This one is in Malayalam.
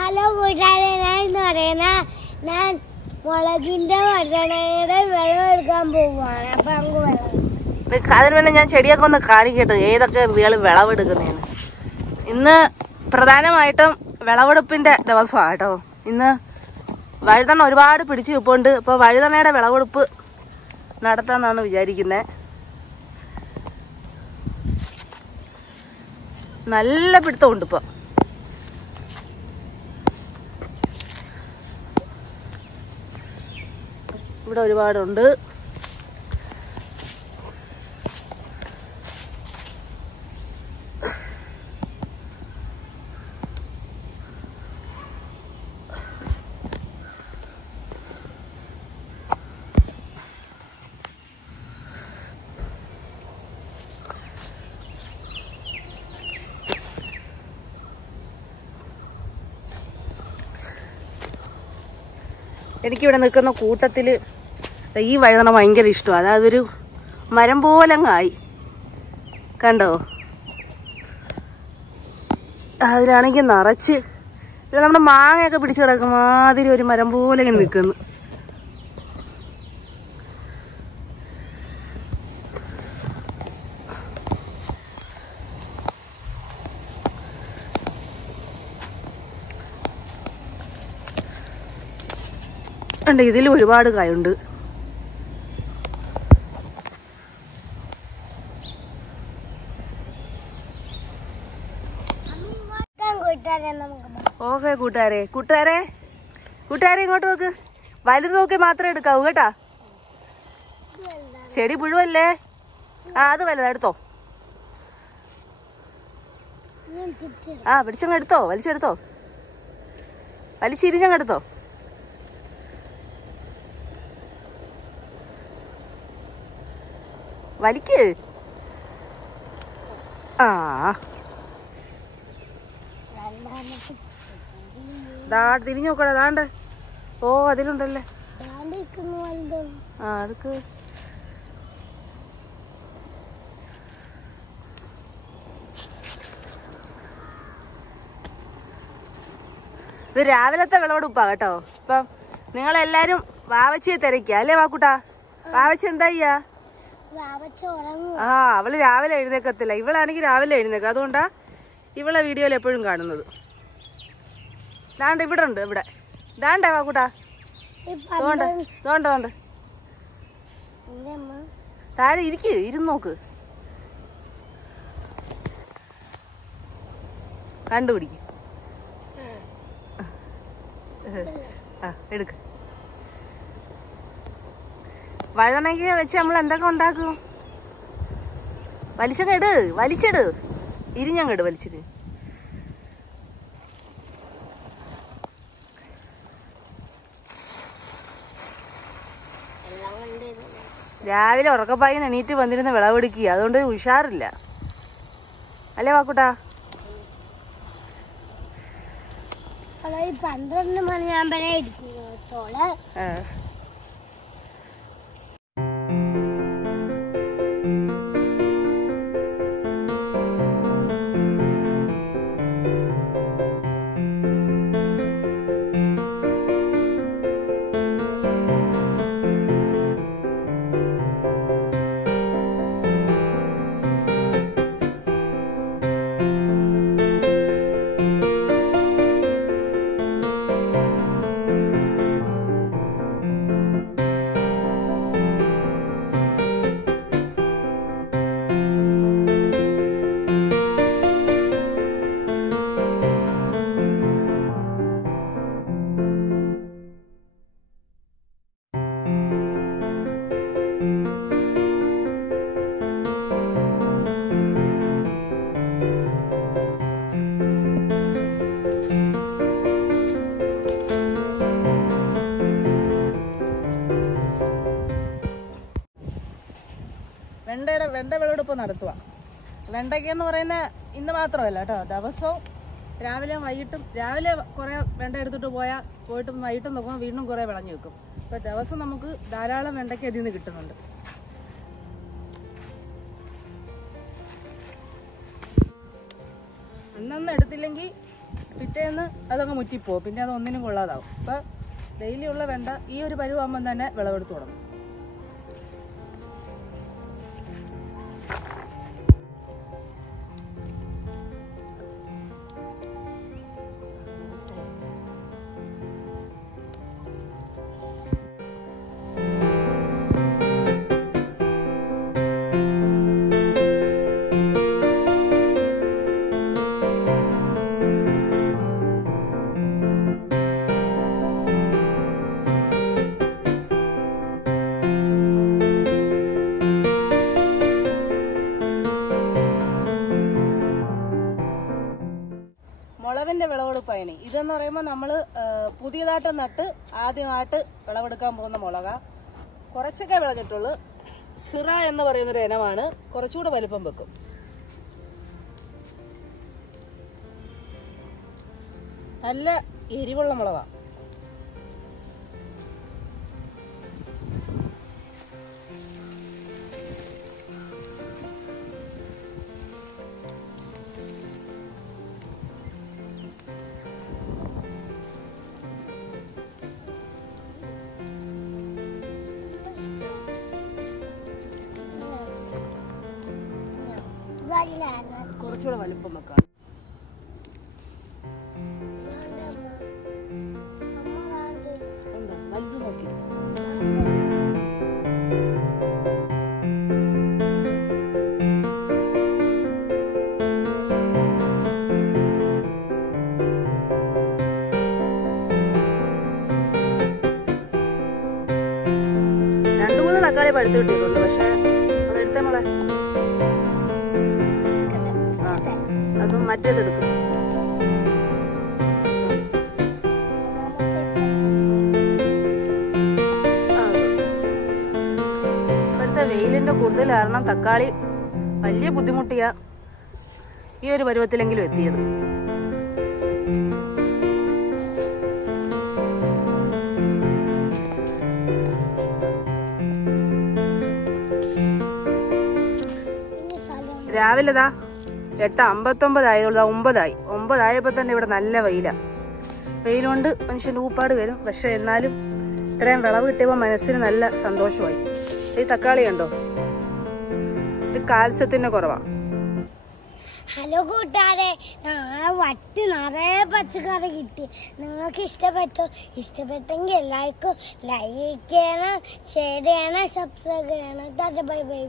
ഹലോ കൂട്ടുകാരെ, ഞാൻ മുളകിന്റെ വഴുതനയുടെ വെള്ളം എടുക്കാൻ പോവാണ്. അപ്പൊ അങ്ങ് വെള്ളം അതിന് വേണ്ടി ഞാൻ ചെടിയൊക്കെ ഒന്ന് കാണിക്കട്ടെ ഏതൊക്കെ ഇയാൾ വിളവെടുക്കുന്നതാണ്. ഇന്ന് പ്രധാനമായിട്ടും വിളവെടുപ്പിന്റെ ദിവസമാണ് കേട്ടോ. ഇന്ന് വഴുതണ ഒരുപാട് പിടിച്ചു വെപ്പുണ്ട്. അപ്പോൾ വഴുതണയുടെ വിളവെടുപ്പ് നടത്താമെന്നാണ് വിചാരിക്കുന്നത്. നല്ല പിടുത്തമുണ്ട് ഇപ്പോൾ. ഇവിടെ ഒരുപാടുണ്ട്. എനിക്കിവിടെ നിൽക്കുന്ന കൂട്ടത്തിൽ ഈ വഴുതണ ഭയങ്കര ഇഷ്ടമാണ്. അതൊരു മരം പോലങ്ങായി കണ്ടോ. അതിലാണെങ്കിൽ നിറച്ച് ഇത് നമ്മുടെ മാങ്ങയൊക്കെ പിടിച്ചു കിടക്കും മാതിരി ഒരു മരം പോലെ ഇങ്ങനെ നിൽക്കുന്നു. ഉണ്ട്, ഇതിൽ ഒരുപാട് കായുണ്ട്. ഓക്കെ കൂട്ടുകാരെ ഇങ്ങോട്ട് നോക്ക്. വലുത് നോക്കി മാത്രമേ എടുക്കാവൂ കേട്ടാ. ചെടി പുഴുവല്ലേ. അത് വലുതാ, എടുത്തോ. പിടിച്ചങ്ങ് എടുത്തോ, വലിച്ചെടുത്തോ, വലിച്ചിരിഞ്ഞങ്ങ് എടുത്തോ. വലിക്ക്. തിരിഞ്ഞു നോക്കടാ. ദാണ്ട് അതിലുണ്ടല്ലേ. അടുക്ക്. ഇത് രാവിലത്തെ വിളവെടുപ്പാ കേട്ടോ. ഇപ്പം നിങ്ങളെല്ലാരും വാവച്ചിയെ തിരക്കുക അല്ലേ വാക്കുട്ടാ? വാവച്ചി എന്താ ചെയ്യാ? അവള് രാവിലെ എഴുന്നേക്കത്തില്ല. ഇവളാണെങ്കിൽ രാവിലെ എഴുന്നേക്കും. അതുകൊണ്ടാ ഇവളെ വീഡിയോയിൽ എപ്പോഴും കാണുന്നത്. ദാണ്ട് ഇവിടെ ഉണ്ട്. ഇവിടെ ദാണ്ടേ വാക്കൂട്ടാ. തോണ്ട് താഴെ ഇരുന്ന് നോക്ക്. കണ്ടുപിടിക്കും. എടുക്ക. വഴുതണങ്ങ വെച്ച് നമ്മൾ എന്തൊക്കെ ഉണ്ടാക്കും? വലിച്ചിട്. ഇരിഞ്ഞങ്ങട് വലിച്ചിട്. രാവിലെ ഉറക്കപ്പായിന്ന് എണീറ്റ് വന്നിരുന്ന് വിളവെടുക്കുക. അതുകൊണ്ട് ഉഷാറില്ല അല്ലേ വാക്കുട്ടാ? 12 മണിയാകുമ്പോഴേ എടുത്തോളെ. വെണ്ട വിളവെടുപ്പ് നടത്തുക. വെണ്ടയ്ക്കെന്ന് പറയുന്ന ഇന്ന് മാത്രമല്ല കേട്ടോ, ദിവസവും രാവിലെയും വൈകിട്ടും. രാവിലെ കുറേ വെണ്ട എടുത്തിട്ട് പോയിട്ട് വൈകിട്ടും നോക്കുമ്പോൾ വീണ്ടും കുറേ വിളഞ്ഞു വെക്കും. അപ്പോൾ ദിവസം നമുക്ക് ധാരാളം വെണ്ടയ്ക്ക് അതിൽ നിന്ന് കിട്ടുന്നുണ്ട്. അന്നന്ന് എടുത്തില്ലെങ്കിൽ പിറ്റേന്ന് അതങ്ങ് മുറ്റിപ്പോവും, പിന്നെ അത് ഒന്നിനും കൊള്ളാതാവും. അപ്പോൾ ഡെയിലി ഉള്ള വെണ്ട ഈ ഒരു പരുവാകുമ്പം തന്നെ വിളവെടുത്ത് തുടങ്ങും. മുളകിൻ്റെ വിളവെടുപ്പായിന് ഇതെന്ന് പറയുമ്പോൾ നമ്മൾ പുതിയതായിട്ട് നട്ട് ആദ്യമായിട്ട് വിളവെടുക്കാൻ പോകുന്ന മുളക. കുറച്ചൊക്കെ വിളഞ്ഞിട്ടുള്ളൂ. സിറ എന്ന് പറയുന്നൊരു ഇനമാണ്, കുറച്ചുകൂടെ വലുപ്പം വെക്കും. നല്ല എരിവുള്ള മുളകാണ്. കുറച്ചുകൂടെ വലുപ്പം വെക്കാം. വലുത് നോക്കി. രണ്ടു മൂന്ന് തക്കാളി പഴുത്ത് കിട്ടിയിട്ടുണ്ട്, പക്ഷെ അതെടുത്തേ മോളെ. അതും മറ്റേതെടുക്കും. ഇപ്പോഴത്തെ വെയിലിന്റെ കൂടുതൽ കാരണം തക്കാളി വലിയ ബുദ്ധിമുട്ടിയാ ഈ ഒരു പരുവത്തിലെങ്കിലും എത്തിയത്. രാവിലെതാ 8:59 ആയതുകൊണ്ട് 9 തന്നെ ഇവിടെ നല്ല വെയിലാണ്. വെയിലുകൊണ്ട് മനുഷ്യൻ്റെ ഊപ്പാട് വരും. പക്ഷെ എന്നാലും ഇത്രയും വിളവ് കിട്ടിയപ്പോൾ മനസ്സിന് നല്ല സന്തോഷമായി. ഈ തക്കാളി കണ്ടോ, ഇത് കാൽസ്യത്തിന്റെ കുറവാണ്. ഹലോ കൂട്ടുകാരെ, ഞങ്ങളെ വട്ടി നിറയെ പച്ചക്കറി കിട്ടി. നിങ്ങൾക്ക് ഇഷ്ടപ്പെട്ടെങ്കിൽ എല്ലാവർക്കും ലൈക്ക് ചെയ്യണം, ഷെയർ ചെയ്യണം, സബ്സ്ക്രൈബ് ചെയ്യണം. Bye bye.